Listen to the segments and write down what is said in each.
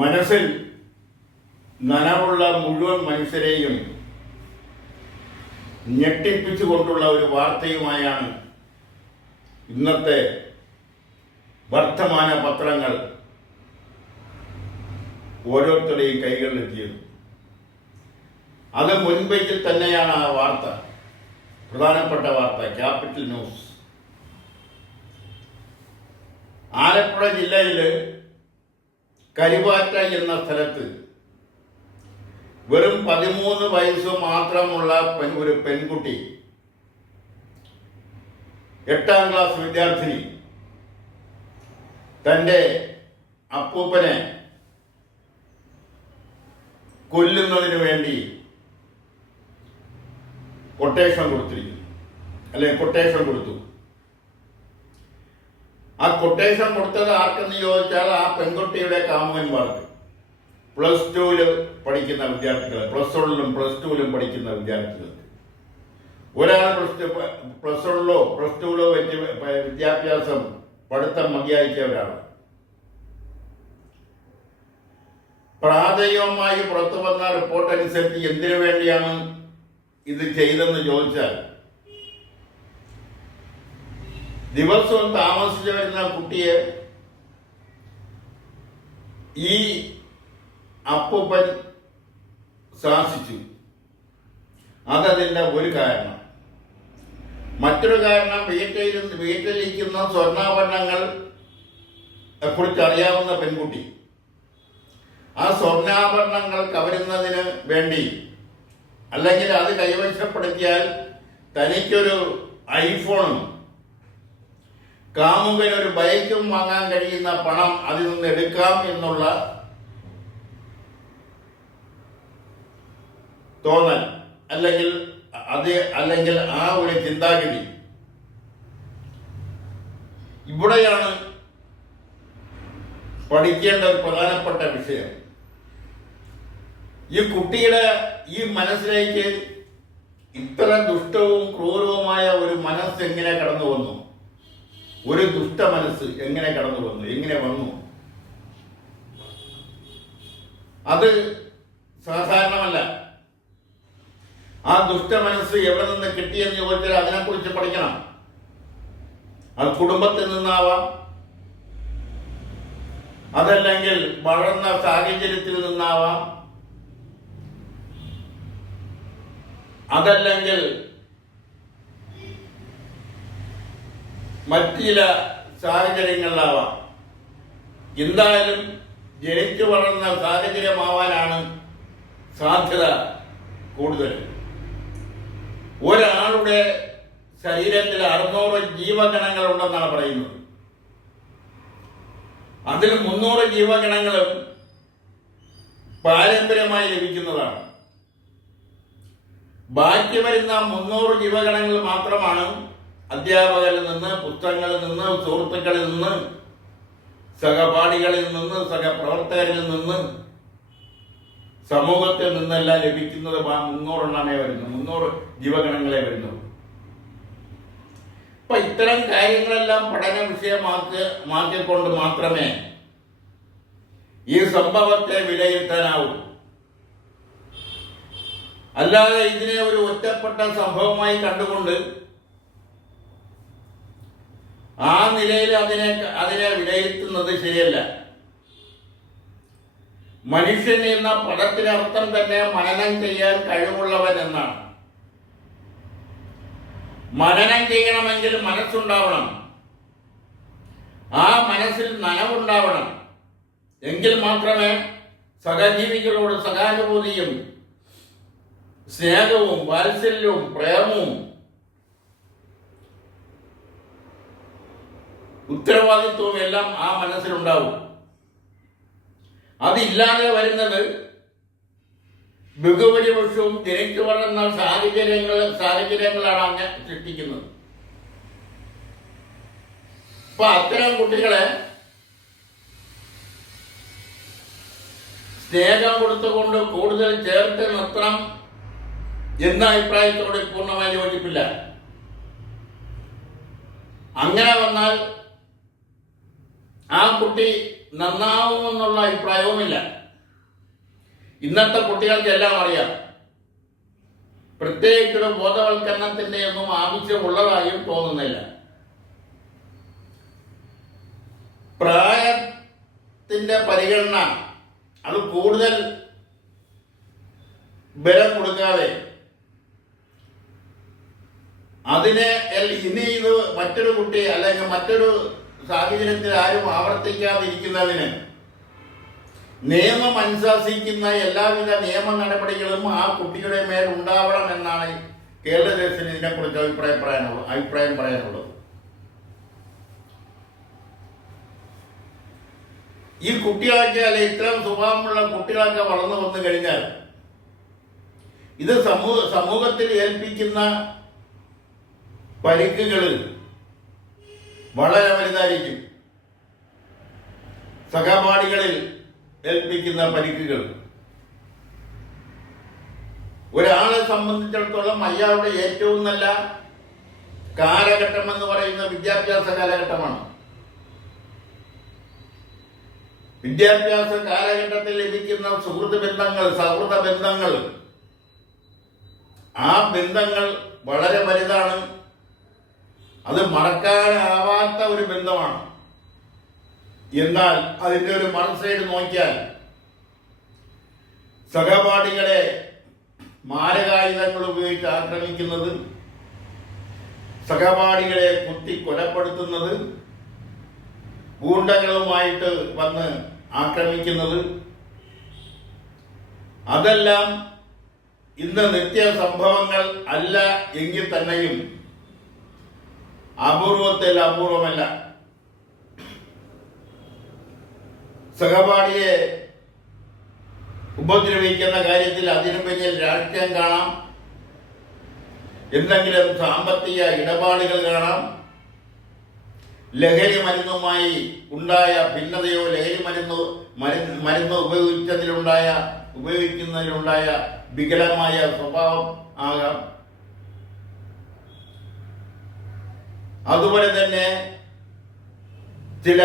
മനസ്സിൽ നനവുള്ള മുഴുവൻ മനുഷ്യരെയും ഞെട്ടിപ്പിച്ചുകൊണ്ടുള്ള ഒരു വാർത്തയുമായാണ് ഇന്നത്തെ വർത്തമാന പത്രങ്ങൾ ഓരോരുത്തരുടെയും കൈകളിലെത്തിയത്. അത് മുൻപേക്കിൽ തന്നെയാണ് ആ വാർത്ത, പ്രധാനപ്പെട്ട വാർത്ത. Capital news. ആലപ്പുഴ ജില്ലയിൽ കരിവാറ്റ എന്ന സ്ഥലത്ത് വെറും 13 വയസ്സ് മാത്രമുള്ള ഒരു പെൺകുട്ടി, 8ാം ക്ലാസ് വിദ്യാർത്ഥിനി, തൻ്റെ അപ്പൂപ്പനെ കൊല്ലുന്നതിന് വേണ്ടി കൊട്ടേഷൻ കൊടുത്തു. ആ കൊട്ടേഷൻ കൊടുത്തത് ആർക്കെന്ന് ചോദിച്ചാൽ ആ പെൺകുട്ടിയുടെ കാമുകന്മാർക്ക്. +2 പഠിക്കുന്ന വിദ്യാർത്ഥികൾ, +1 +2 പഠിക്കുന്ന വിദ്യാർത്ഥികൾക്ക്. ഒരാൾ +1 +2 വെച്ച് വിദ്യാഭ്യാസം പഠിത്തം മതിയാക്കിയവരാണ്. പ്രാഥമികമായി പുറത്തു വന്ന റിപ്പോർട്ട് അനുസരിച്ച് എന്തിനു വേണ്ടിയാണ് ഇത് ചെയ്തെന്ന് ചോദിച്ചാൽ, ദിവസവും താമസിച്ചു വരുന്ന കുട്ടിയെ ഈ അപ്പൂപ്പൻ ശാസിച്ചു. അതതിൻ്റെ ഒരു കാരണം. മറ്റൊരു കാരണം, വീട്ടിലിരിക്കുന്ന സ്വർണ്ണാഭരണങ്ങൾ കുറിച്ച് അറിയാവുന്ന പെൺകുട്ടി ആ സ്വർണ്ണാഭരണങ്ങൾ കവരുന്നതിന് വേണ്ടി, അല്ലെങ്കിൽ അത് കൈവശപ്പെടുത്തിയാൽ തനിക്കൊരു ഐഫോണും കാമുകനൊരു ബൈക്കും വാങ്ങാൻ കഴിയുന്ന പണം അതിൽ നിന്ന് എടുക്കാം എന്നുള്ള തോന്നൽ, അല്ലെങ്കിൽ ആ ഒരു ചിന്താഗതി. ഇവിടെയാണ് പഠിക്കേണ്ട ഒരു പ്രധാനപ്പെട്ട വിഷയം. ഈ കുട്ടിയുടെ ഈ മനസ്സിലേക്ക് ഇത്ര ദുഷ്ടവും ക്രൂരവുമായ ഒരു മനസ്സ് എങ്ങനെ കടന്നു വന്നു? ഒരു ദുഷ്ട മനസ്സ് എങ്ങനെ കടന്നു വന്നു? എങ്ങനെ വന്നു? അത് സാധാരണമല്ല. ആ ദുഷ്ട മനസ്സ് എവിടെ നിന്ന് കിട്ടിയെന്ന് ചോദിച്ചാൽ അതിനെക്കുറിച്ച് പഠിക്കണം. അത് കുടുംബത്തിൽ നിന്നാവാം, അതല്ലെങ്കിൽ വളർന്ന സാഹചര്യത്തിൽ നിന്നാവാം, അതല്ലെങ്കിൽ മറ്റു ചില സാഹചര്യങ്ങളിലാവാം. എന്തായാലും ജനിച്ചു വളർന്ന സാഹചര്യമാവാനാണ് സാധ്യത കൂടുതൽ. ഒരാളുടെ ശരീരത്തിൽ 600 ജീവഗണങ്ങൾ ഉണ്ടെന്നാണ് പറയുന്നത്. അതിൽ 300 ജീവഗണങ്ങളും പാരമ്പര്യമായി ലഭിക്കുന്നതാണ്. ബാക്കി വരുന്ന 300 ജീവഗണങ്ങൾ മാത്രമാണ് അധ്യാപകരിൽ നിന്ന്, പുസ്തകങ്ങളിൽ നിന്ന്, സുഹൃത്തുക്കളിൽ നിന്ന്, സഹപാഠികളിൽ നിന്ന്, സഹപ്രവർത്തകരിൽ നിന്ന്, സമൂഹത്തിൽ നിന്നെല്ലാം ലഭിക്കുന്നത് 300 എണ്ണമേ വരുന്നു, 300 ജീവഗണങ്ങളെ വരുന്നു. അപ്പൊ ഇത്തരം കാര്യങ്ങളെല്ലാം പഠന വിഷയമാക്കിക്കൊണ്ട് മാത്രമേ ഈ സംഭവത്തെ വിലയിരുത്താനാവൂ. അല്ലാതെ ഇതിനെ ഒരു ഒറ്റപ്പെട്ട സംഭവമായി കണ്ടുകൊണ്ട് ആ നിലയിൽ അതിനെ വിലയിരുത്തുന്നത് ശരിയല്ല. മനുഷ്യൻ എന്ന പദത്തിനർത്ഥം തന്നെ മനനം ചെയ്യാൻ കഴിവുള്ളവൻ എന്നാണ്. മനനം ചെയ്യണമെങ്കിൽ മനസ്സുണ്ടാവണം, ആ മനസ്സിൽ നനവുണ്ടാവണം. എങ്കിൽ മാത്രമേ സഹജീവികളോട് സഹാനുഭൂതിയും സ്നേഹവും വാത്സല്യവും പ്രേമവും ഉത്തരവാദിത്വവും എല്ലാം ആ മനസ്സിലുണ്ടാവും. അതില്ലാതെ വരുന്നത് ബഹുഭൂരിപക്ഷവും ജനിച്ചു വളർന്ന സാഹചര്യങ്ങളാണ് അങ്ങനെ സൃഷ്ടിക്കുന്നത്. അപ്പൊ അത്തരം കുട്ടികളെ സ്നേഹം കൊടുത്തുകൊണ്ട് കൂടുതൽ ചേർത്ത് നിർത്തണം എന്ന അഭിപ്രായത്തോട് പൂർണ്ണമായി യോജിപ്പില്ല. അങ്ങനെ വന്നാൽ ആ കുട്ടി നന്നാവുമെന്നുള്ള അഭിപ്രായവുമില്ല. ഇന്നത്തെ കുട്ടികൾക്ക് എല്ലാം അറിയാം. പ്രത്യേകിച്ചൊരു ബോധവൽക്കരണത്തിന്റെ ഒന്നും ആവശ്യമുള്ളതായും തോന്നുന്നില്ല. പ്രായത്തിന്റെ പരിഗണന അത് കൂടുതൽ ബലം കൊടുക്കാതെ അതിനെ ഇനി ഇത് മറ്റൊരു കുട്ടി അല്ലെങ്കിൽ മറ്റൊരു സാഹചര്യത്തിൽ ആരും ആവർത്തിക്കാതിരിക്കുന്നതിന് നിയമം അനുശാസിക്കുന്ന എല്ലാവിധ നിയമ നടപടികളും ആ കുട്ടിയുടെ മേൽ ഉണ്ടാവണം എന്നാണ് കേരളദേശത്തിന് ഇതിനെക്കുറിച്ച് അഭിപ്രായം പറയാനുള്ളത്. ഈ കുട്ടികളൊക്കെ അല്ലെ ഇത്തരം സ്വഭാവമുള്ള കുട്ടികളൊക്കെ വളർന്നു വന്നു കഴിഞ്ഞാൽ ഇത് സമൂഹത്തിൽ ഏൽപ്പിക്കുന്ന പരിക്കുകൾ വളരെ വലുതായിരിക്കും. സഹപാഠികളിൽ ഏൽപ്പിക്കുന്ന പരിക്കുകൾ ഒരാളെ സംബന്ധിച്ചിടത്തോളം അയാളുടെ ഏറ്റവും നല്ല കാലഘട്ടം എന്ന് പറയുന്ന വിദ്യാഭ്യാസ കാലഘട്ടമാണ്. വിദ്യാഭ്യാസ കാലഘട്ടത്തിൽ ലഭിക്കുന്ന സൗഹൃദ ബന്ധങ്ങൾ ആ ബന്ധങ്ങൾ വളരെ വലുതാണ്. അത് മറക്കാനാവാത്ത ഒരു ബന്ധമാണ്. എന്നാൽ അതിൻ്റെ ഒരു മറുസൈഡ് നോക്കിയാൽ സഹപാഠികളെ മാരകായുധങ്ങൾ ഉപയോഗിച്ച് ആക്രമിക്കുന്നത്, സഹപാഠികളെ കുത്തി കൊലപ്പെടുത്തുന്നത്, ഗൂണ്ടകളുമായിട്ട് വന്ന് ആക്രമിക്കുന്നത്, അതെല്ലാം ഇന്ന് നിത്യ സംഭവങ്ങൾ അല്ല എങ്കിൽ തന്നെയും അപൂർവത്തിൽ അപൂർവമല്ല. സഹപാഠിയെ ഉപദ്രവിക്കുന്ന കാര്യത്തിൽ അതിനു പിന്നിൽ രാഷ്ട്രീയം കാണാം, എന്തെങ്കിലും സാമ്പത്തിക ഇടപാടുകൾ കാണാം, ലഹരി മരുന്നുമായി ഉണ്ടായ ഭിന്നതയോ ലഹരി മരുന്ന് ഉപയോഗിക്കുന്നതിലുണ്ടായ വികലമായ സ്വഭാവം ആകാം. അതുപോലെ തന്നെ ചില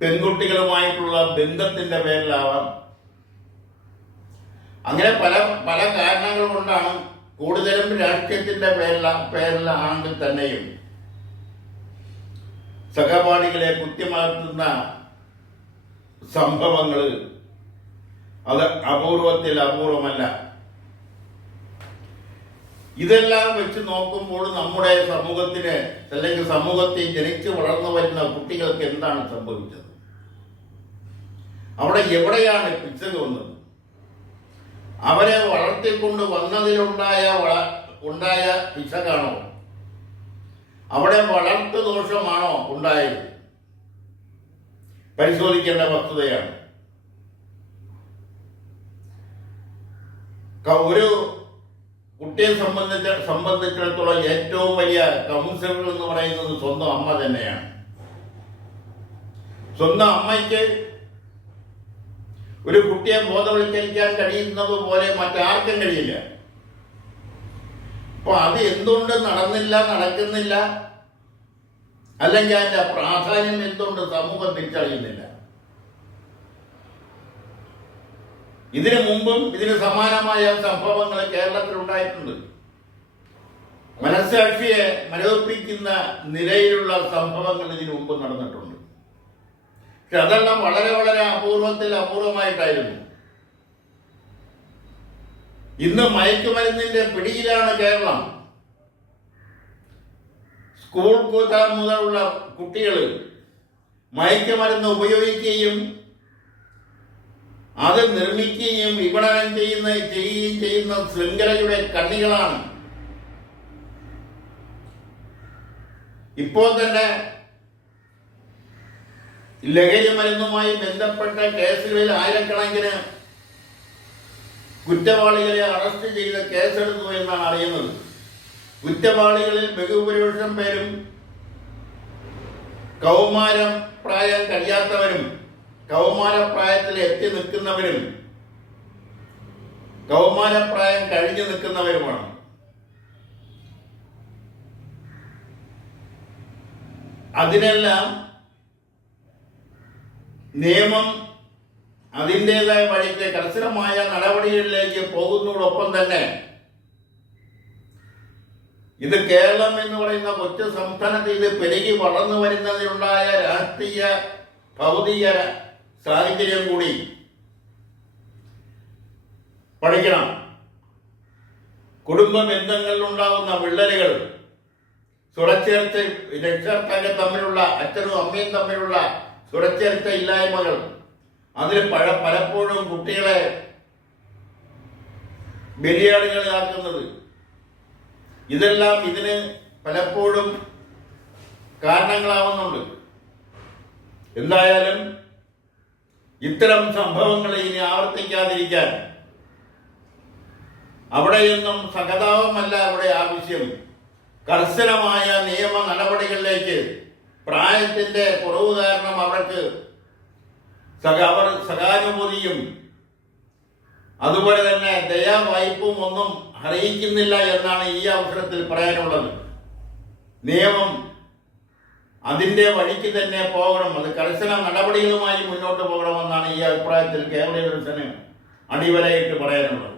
പെൺകുട്ടികളുമായിട്ടുള്ള ബന്ധത്തിന്റെ പേരിലാവാം. അങ്ങനെ പല പല കാരണങ്ങൾ കൊണ്ടാണ്, കൂടുതലും രാഷ്ട്രീയത്തിന്റെ പേരിലാണെങ്കിൽ തന്നെയും സഹപാഠികളെ കുത്തിമാറ്റുന്ന സംഭവങ്ങൾ അത് അപൂർവത്തിൽ അപൂർവമല്ല. ഇതെല്ലാം വെച്ച് നോക്കുമ്പോൾ നമ്മുടെ സമൂഹത്തിന് അല്ലെങ്കിൽ സമൂഹത്തിൽ ജനിച്ചു വളർന്നു വരുന്ന കുട്ടികൾക്ക് എന്താണ് സംഭവിച്ചത്? അവിടെ എവിടെയാണ് പിച്ചക് വന്നത്? അവരെ വളർത്തിക്കൊണ്ട് വന്നതിലുണ്ടായ പിശകാണോ? അവിടെ വളർത്തു ദോഷമാണോ ഉണ്ടായത്? പരിശോധിക്കേണ്ട വസ്തുതയാണ്. ഒരു കുട്ടിയെ സംബന്ധിച്ചിടത്തോളം ഏറ്റവും വലിയ കൗൺസിലർ എന്ന് പറയുന്നത് സ്വന്തം അമ്മ തന്നെയാണ്. സ്വന്തം അമ്മയ്ക്ക് ഒരു കുട്ടിയെ ബോധവൽക്കരിക്കാൻ കഴിയുന്നത് പോലെ മറ്റാർക്കും കഴിയില്ല. അപ്പൊ അത് എന്തുകൊണ്ട് നടക്കുന്നില്ല, അല്ലെങ്കിൽ അതിന്റെ പ്രാധാന്യം എന്തുകൊണ്ട് സമൂഹം തിരിച്ചറിയുന്നില്ല? ഇതിനു മുമ്പും ഇതിന് സമാനമായ സംഭവങ്ങൾ കേരളത്തിൽ ഉണ്ടായിട്ടുണ്ട്. മനസ്സാക്ഷിയെ മരവിപ്പിക്കുന്ന നിലയിലുള്ള സംഭവങ്ങൾ ഇതിനു മുമ്പ് നടന്നിട്ടുണ്ട്. പക്ഷെ അതെല്ലാം വളരെ വളരെ അപൂർവമായിട്ടായിരുന്നു. ഇന്ന് മയക്കുമരുന്നിന്റെ പിടിയിലാണ് കേരളം. സ്കൂൾ മുതലുള്ള കുട്ടികൾ മയക്കുമരുന്ന് ഉപയോഗിക്കുകയും അത് നിർമ്മിക്കുകയും വിപണനം ചെയ്യുന്ന ശൃംഖലയുടെ കണ്ണികളാണ്. ഇപ്പോൾ തന്നെ ലഹരി മരുന്നുമായി ബന്ധപ്പെട്ട കേസുകളിൽ ആയിരക്കണക്കിന് കുറ്റവാളികളെ അറസ്റ്റ് ചെയ്ത് കേസെടുത്തു എന്നാണ് അറിയുന്നത്. കുറ്റവാളികളിൽ ബഹുഭൂരിപക്ഷം പേരും കൗമാരം പ്രായം കഴിയാത്തവരും കൗമാരപ്രായത്തിൽ എത്തി നിൽക്കുന്നവരും കൗമാരപ്രായം കഴിഞ്ഞു നിൽക്കുന്നവരുമാണ്. അതിനെല്ലാം നിയമം അതിൻ്റെതായ വഴിക്ക് കർശനമായ നടപടികളിലേക്ക് പോകുന്നതോടൊപ്പം തന്നെ ഇത് കേരളം എന്ന് പറയുന്ന കൊച്ചു സംസ്ഥാനത്ത് ഇത് പെരുകി വളർന്നു വരുന്നതിനുണ്ടായ രാഷ്ട്രീയ ഭൗതിക സാഹചര്യം കൂടി പഠിക്കണം. കുടുംബ ബന്ധങ്ങളിൽ ഉണ്ടാകുന്ന വിള്ളലുകൾ, സുരക്ഷേർച്ച, രക്ഷകർത്താക്കൾ തമ്മിലുള്ള, അച്ഛനും അമ്മയും തമ്മിലുള്ള സുരക്ഷേർച്ച ഇല്ലായ്മകൾ, അതിൽ പലപ്പോഴും കുട്ടികളെ ബലിയാടുകളാക്കുന്നത്, ഇതെല്ലാം ഇതിന് പലപ്പോഴും കാരണങ്ങളാവുന്നുണ്ട്. എന്തായാലും ഇത്തരം സംഭവങ്ങൾ ഇനി ആവർത്തിക്കാതിരിക്കാൻ അവിടെയൊന്നും സഹതാപമല്ല അവിടെ ആവശ്യം, കർശനമായ നിയമ നടപടികളിലേക്ക്. പ്രായത്തിന്റെ കുറവ് കാരണം അവർക്ക് അവർ സഹാനുഭൂതിയും അതുപോലെ തന്നെ ദയാവായ്പും ഒന്നും അറിയിക്കുന്നില്ല എന്നാണ് ഈ അവസരത്തിൽ പറയാനുള്ളത്. നിയമം അതിൻ്റെ വഴിക്ക് തന്നെ പോകണം, അത് കർശന നടപടികളുമായി മുന്നോട്ട് പോകണമെന്നാണ് ഈ അഭിപ്രായത്തിൽ കേരളീയ ദർശന് അടിവരയിട്ട് പറയാനുള്ളത്.